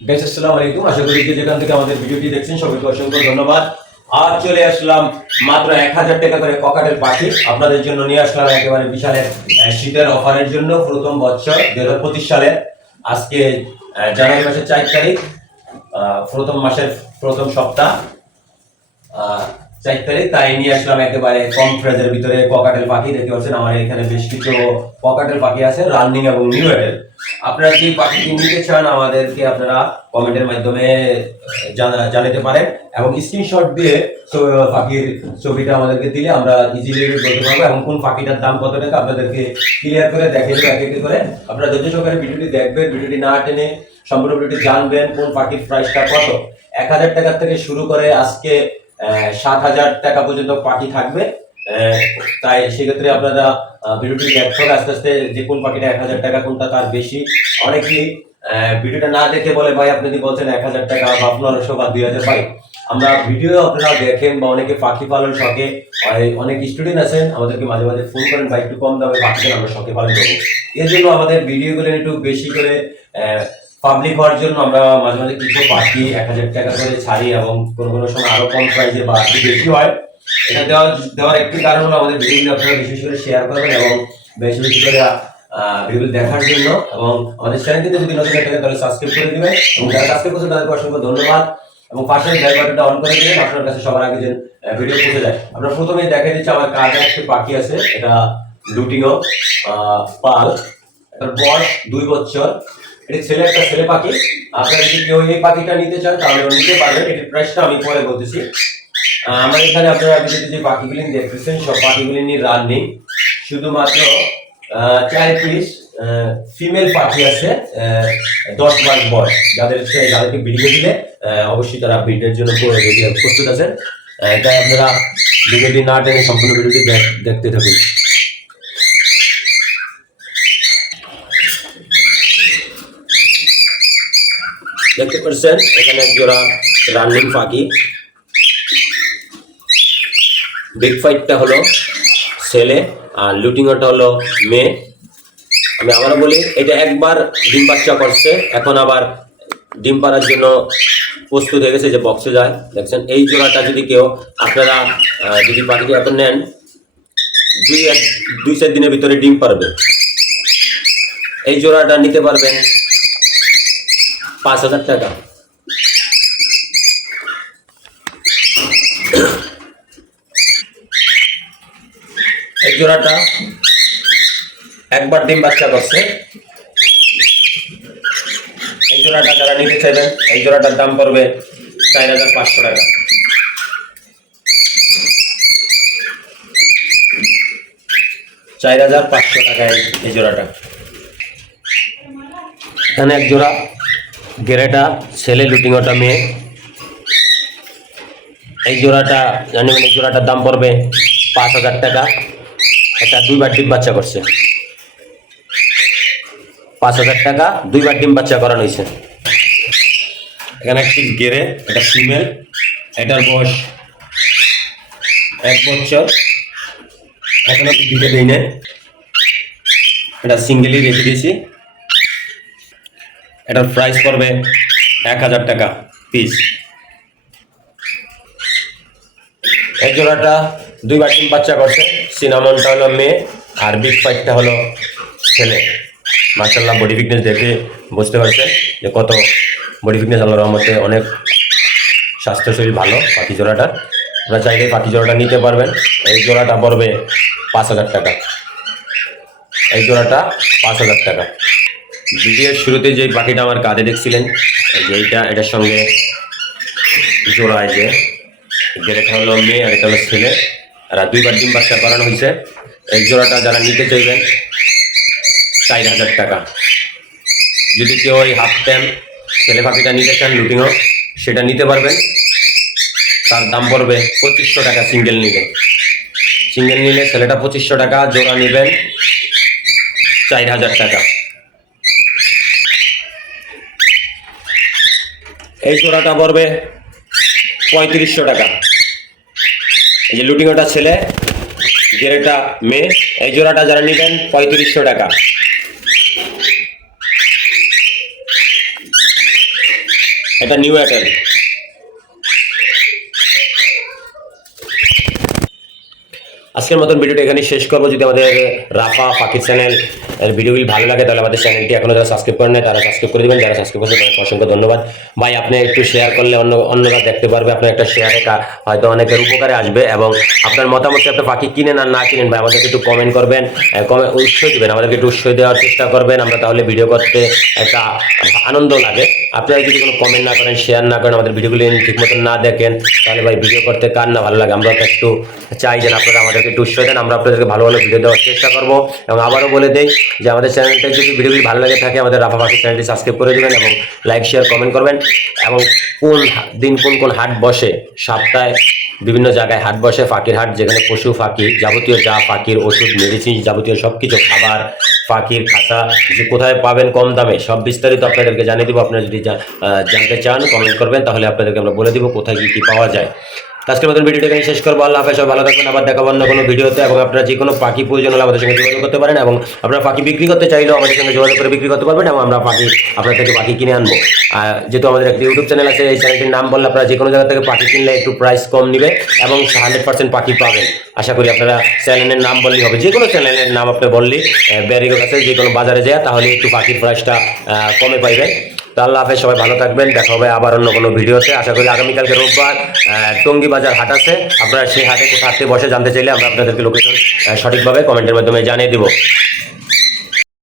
Guys আসসালামু আলাইকুম, আশা করি যে যেখান থেকে আমাদের ভিডিওটি দেখছেন সবাইকে অসংখ্য ধন্যবাদ। আর চলে আসলাম মাত্র 1000 টাকা করে ককাটেল পাখি আপনাদের জন্য নিয়ে আসলাম একেবারে বিশাল শীতের অফারের জন্য। প্রথম বছর 2025 সালে আজকে জানুয়ারি মাসের 4 তারিখ, প্রথম মাসের প্রথম সপ্তাহ 4 তারিখ, তাই নিয়ে আসলাম একেবারে কম প্রাইজের ভিতরে ককাটেল পাখি। দেখতে পাচ্ছেন আমার এখানে বেশ কিছু ককাটেল পাখি আছে, রানিং এবং নিউ এডেল। আপনারা যে পাখিটি নিতে চান আমাদেরকে আপনারা কমেন্টের মাধ্যমে জানাতে পারেন এবং স্ক্রিনশট দিয়ে পাখির ছবিটা আমাদেরকে দিলে আমরা ইজিলি বলতে পারবো এবং কোন পাখিটার দাম কত টাকা আপনাদেরকে ক্লিয়ার করে দেখে দেবো এক এক করে। আপনারা ধৈর্য সহকারে ভিডিওটি দেখবেন, ভিডিওটি না টেনে সম্পূর্ণ ভিডিওটি জানবেন কোন পাখির প্রাইসটা কত। 1000 টাকা থেকে শুরু করে আজকে 7000 টাকা পর্যন্ত পাখি থাকবে। তাই সেক্ষেত্রে আপনারা ভিডিওটি দেখতে হবে আস্তে আস্তে যে কোন পাখিটা 1000 টাকা কোনটা তার বেশি। অনেকেই ভিডিওটা না দেখে বলে ভাই আপনি যদি বলছেন 1000 টাকা বা 1500 বা 2000, ভাই আমরা ভিডিও আপনারা দেখেন বা অনেকে পাখি পালন শখে, অনেক স্টুডেন্ট আছেন আমাদেরকে মাঝে মাঝে ফোন করেন ভাই একটু কম দামে পাখি আমরা শখে পালন করবো। এর জন্য আমাদের ভিডিওগুলো একটু বেশি করে পাবলিক হওয়ার জন্য আমরা মাঝে মাঝে কিছু পাখি 1000 টাকা করে ছাড়ি এবং কোনো কোনো সময় আরো কম প্রাইসে বা একটু বেশি হয়। এটা দেওয়ার একটি কারণ হলো আমাদের ভিডিওগুলো আপনারা বেশি করে শেয়ার করবেন এবং বেশি বেশি করে ভিডিও দেখার জন্য। এবং আমাদের চ্যানেলটিতে যদি নতুন থাকে তাহলে সাবস্ক্রাইব করে দিবেন এবং যারা সাবস্ক্রাইব করছেন তাদেরকে অসংখ্য ধন্যবাদ এবং পাশে বেল বাটনটা অন করে দিবেন আপনার কাছে সবার আগে যে ভিডিও পৌঁছে যায়। আমরা প্রথমেই দেখা দিচ্ছি আমার কাছে একটা পাখি আছে, এটা লুটিনো পাল, এটার বয়স 2 বছর। এটি একটা ছেলে পাখি। আপনারা যদি কেউ এই পাখিটা নিতে চান তাহলে নিতে পারবেন। এটির প্রাইসটা আমি পরে বলতেছি। আমার এখানে আপনারা যে পাখিগুলি দেখতেছেন সব পাখিগুলি নিয়ে রানিং, শুধুমাত্র 4 পিস ফিমেল পাখি আছে 10 মাস বয়স, যাদেরকে ব্রিডে দিলে অবশ্যই তারা ব্রিডের জন্য প্রস্তুত আছেন। তাই আপনারা ভিডিওটি না টেনে সম্পূর্ণ ভিডিওটি দেখতে থাকুন। দেখতে পাচ্ছেন এখানে এক জোড়া রানিং পাখি। বিগ ফাইটটা হলো ছেলে আর লুটিংটা হলো মেয়ে। আমি আবারও বলি, এটা একবার ডিম বাচ্চা করছে, এখন আবার ডিম পাড়ার জন্য প্রস্তুত হয়ে গেছে, যে বক্সে যায়। দেখছেন এই জোড়াটা যদি কেউ আপনারা যদি পাখিটি এখন নেন 2-4 দিনের ভিতরে ডিম পারবে। এই জোড়াটা নিতে পারবেন 5000 টাকা। এই জোড়াটা একবার ডিম বাচ্চা করছে। এই জোড়াটা যারা নিতে চাইবেন এই জোড়াটার দাম পড়বে 4500 টাকা। 4500 টাকায় এই জোড়াটা। এখানে এক জোড়া গেরেটা ছেলে, লুটিংটা মেয়ে। এই জোড়াটা জানেন, এই জোড়াটার দাম পড়বে 5000 টাকা। এটা 2বার ডিম বাচ্চা করছে। 5000 টাকা, 2বার ডিম বাচ্চা করানো হয়েছে। এখানে একটি গেরে, এটা ফিমেল, এটার বয়স 1 বছর, এখনো দিতে দেই না, এটা সিঙ্গেলই রেখে দিয়েছি। এটার প্রাইস পড়বে 1000 টাকা পিস। এই জোড়াটা 2বার ডিম বাচ্চা করছে। সিনামনটা হলো মেয়ে আর বিগ ফাইটটা হলো ছেলে। মাশাআল্লাহ বডি ফিটনেস দেখে বুঝতে পারছেন যে কত বডি ফিটনেস, আল্লাহর রহমতে অনেক স্বাস্থ্য শরীর ভালো পাখি জোড়াটার। আপনারা চাইলে পাখি জোড়াটা নিতে পারবেন। এই জোড়াটা পড়বে 5000 টাকা। এই জোড়াটা 5000 টাকা। ভিডিওর শুরুতে যে পাখিটা আমার কাঁধে দেখছিলেন, এটার সঙ্গে জোড়া, এই যে এটা হলো মেয়ে আর এটা হলো ছেলে, আর 2বার ডিম বাচ্চা করানো হয়েছে। এই জোড়াটা যারা নিতে চাইবেন 4000 টাকা। যদি কেউ ওই হাফ টাইম ছেলে পাখিটা নিতে চান লুটিংও, সেটা নিতে পারবেন। তার দাম পড়বে 2500 টাকা সিঙ্গেল নিলে। সিঙ্গেল নিলে ছেলেটা 2500 টাকা, জোড়া নেবেন 4000 টাকা। এই জোড়াটা পড়বে 3500 টাকা। এই যে লুটিংটা ছেলে, গেরেটা মেয়ে, এই জোড়াটা যারা নেবেন 3500 টাকা। এটা নিউ এয়ারটেল। আজকের মতন ভিডিওটা এখানে শেষ করবো। যদি আমাদের রাফা পাখি চ্যানেল ভিডিওগুলি ভালো লাগে তাহলে আমাদের চ্যানেলটি এখনো যারা সাবস্ক্রাইব করেন তারা সাবস্ক্রাইব করে দেবেন। যারা সাবস্ক্রাইব করছে তাদেরকে অসংখ্য ধন্যবাদ। ভাই আপনি একটু শেয়ার করলে অন্যরা দেখতে পারবে। আপনার একটা শেয়ারে হয়তো অনেকের উপকারে আসবে। এবং আপনার মতামত আপনি পাখি কিনেন আর না কিনেন ভাই আমাদেরকে একটু কমেন্ট করবেন, উৎসাহ দিবেন, আমাদেরকে একটু উৎসাহ দেওয়ার চেষ্টা করবেন। আমরা তাহলে ভিডিও করতে একটা আনন্দ লাগে। আপনারা যদি কোনো কমেন্ট না করেন, শেয়ার না করেন, আমাদের ভিডিওগুলি ঠিক মতন না দেখেন তাহলে ভাই ভিডিও করতে কার না ভালো লাগে। আমরা তো একটু চাই যে আপনারা আমাদেরকে একটু উৎসাহ দেন, আমরা আপনাদেরকে ভালো ভালো ভিডিও দেওয়ার চেষ্টা করবো। এবং আবারও বলে দেই যে আমাদের চ্যানেলটা যদি ভিডিওগুলি ভালো লাগে থাকে আমাদের রাফা পাখি চ্যানেলটি সাবস্ক্রাইব করে দেবেন এবং লাইক শেয়ার কমেন্ট করবেন। এবং কোন দিন কোন হাট বসে, সপ্তাহে বিভিন্ন জায়গায় হাট বসে, পাখির হাট, যেখানে পশু পাখি যাবতীয় যা পাখির ওষুধ মেডিসিন যাবতীয় সব কিছু খাবার, পাখির খাতা যে কোথায় পাবেন কম দামে সব বিস্তারিত আপনাদেরকে জানিয়ে দিব। আপনারা যদি জানতে চান কমেন্ট করবেন, তাহলে আপনাদেরকে আমরা বলে দিব কোথায় কি পাওয়া যায়। আজকের মতন ভিডিওটা এখানে শেষ করবো। আল্লাহ হাফেজ, ভালো থাকবেন। আবার দেখাবো অন্য কোনো ভিডিওতে। এবং আপনারা যে কোনো পাখি প্রয়োজন হলে আমাদের সঙ্গে যোগাযোগ করতে পারেন। এবং আপনারা পাখি বিক্রি করতে চাইলেও আমাদের সঙ্গে যোগাযোগ করে বিক্রি করতে পারবেন। এবং আমরা আপনার থেকে পাখি কিনে আনবো। যেহেতু আমাদের একটা ইউটিউব চ্যানেল আছে, এই চ্যানেলটির নাম বললে আপনারা যে কোনো জায়গা থেকে পাখি কিনলে একটু প্রাইস কম নিবে এবং 100% পাখি পাবেন। আশা করি আপনারা চ্যানেলের নাম বললেই হবে, যে কোনো চ্যানেলের নাম আপনি বললেই ব্যারিগো কাছে যে কোনো বাজারে যায় তাহলে একটু পাখির প্রাইসটা কমে পাইবেন। তো আল্লাহ হাফেজ, সবাই ভালো থাকবেন। দেখা হবে আবার অন্য কোনো ভিডিওতে। আশা করি আগামীকালকে রোববার টঙ্গী বাজার হাট আছে। আপনারা সেই হাটে কোথা হাটে বসে জানতে চাইলে আমরা আপনাদেরকে লোকেশন সঠিকভাবে কমেন্টের মাধ্যমে জানিয়ে দিব।